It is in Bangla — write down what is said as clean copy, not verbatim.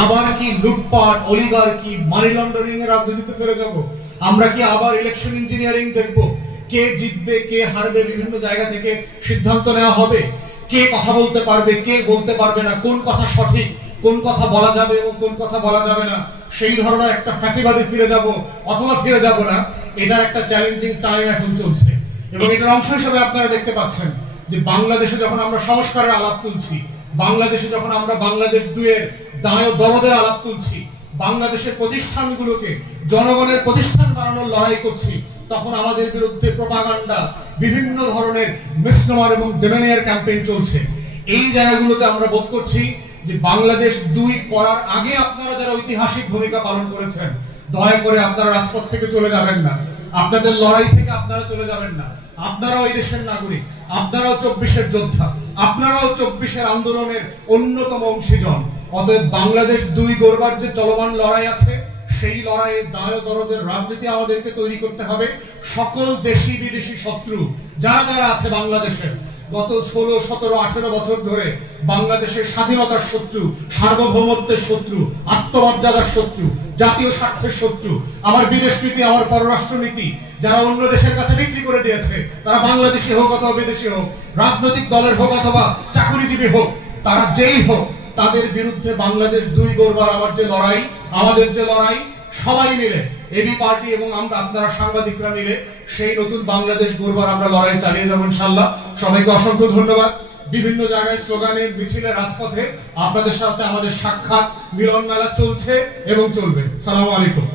আবার কি লুটপাট, অলিগার্কি, মানি লন্ডারিং এর রাজনীতিতে ফিরে যাব? আমরা কি আবার ইলেকশন ইঞ্জিনিয়ারিং দেখব? কে জিতবে, কে হারবে, বিভিন্ন জায়গা থেকে সিদ্ধান্ত নেওয়া হবে। কে কথা বলতে পারবে, কে বলতে পারবে না, কোন কথা সঠিক, কোন কথা বলা যাবে এবং কোন কথা বলা যাবে না, সেই ধরনের একটা ফ্যাসিবাদে ফিরে যাব অথবা ফিরে যাব না, এটার একটা চ্যালেঞ্জিং টাইম এখন চলছে। এবং এটার অংশ হিসেবে আপনারা দেখতে পাচ্ছেন যে বাংলাদেশে যখন আমরা সংস্কারের আলাপ তুলছি, বাংলাদেশে যখন আমরা বাংলাদেশ 2 এর দায় ও দরদের আলাপ তুলছি, বাংলাদেশের প্রতিষ্ঠানগুলোকে জনগণের প্রতিষ্ঠান বানানোর লড়াই করছি, তখন আমাদের বিরুদ্ধে প্রোপাগান্ডা, বিভিন্ন ধরনের মিসনোমার এবং ডেমেনিয়ার ক্যাম্পেইন চলছে। এই জায়গাগুলোতে আমরা বোধ করছি যে বাংলাদেশ 2 করার আগে আপনারা যারা ঐতিহাসিক ভূমিকা পালন করেছেন, দয়া করে আপনারা রাজপথ থেকে চলে যাবেন না, আপনাদের লড়াই থেকে আপনারা চলে যাবেন না। আপনারাও এই দেশের নাগরিক, আপনারাও 24-এর যোদ্ধা, আপনারাও 24-এর আন্দোলনের অন্যতম অংশীজন। অতএব বাংলাদেশ 2 গড়বার যে চলমান লড়াই আছে, সেই লড়াইয়ে দায় দরদের রাজনীতি আমাদেরকে তৈরি করতে হবে। সকল দেশি বিদেশি শত্রু যারা যারা আছে বাংলাদেশের, গত 16, 17, 18 বছর ধরে বাংলাদেশের স্বাধীনতার শত্রু, সার্বভৌমত্বের শত্রু, আত্মমর্যাদার শত্রু, জাতীয় স্বার্থের শত্রু, আমার বিদেশ নীতি, আমার পররাষ্ট্রনীতি যারা অন্য দেশের কাছে বিক্রি করে দিয়েছে, তারা বাংলাদেশি হোক অথবা বিদেশি হোক, রাজনৈতিক দলের হোক অথবা চাকুরিজীবী হোক, তারা যেই হোক, তাদের বিরুদ্ধে বাংলাদেশ 2 গড়বার আমার যে লড়াই, আমাদের যে লড়াই, সবাই মিলে, এবি পার্টি এবং আমরা, আপনারা সাংবাদিকরা মিলে সেই নতুন বাংলাদেশ গড়বার আমরা লড়াই চালিয়ে যাব ইনশাআল্লাহ। সবাইকে অসংখ্য ধন্যবাদ। বিভিন্ন জায়গায় স্লোগানের মিছিলে, রাজপথে আপনাদের সাথে আমাদের সাক্ষাৎ, মিলন মেলা চলছে এবং চলবে। আসসালামু আলাইকুম।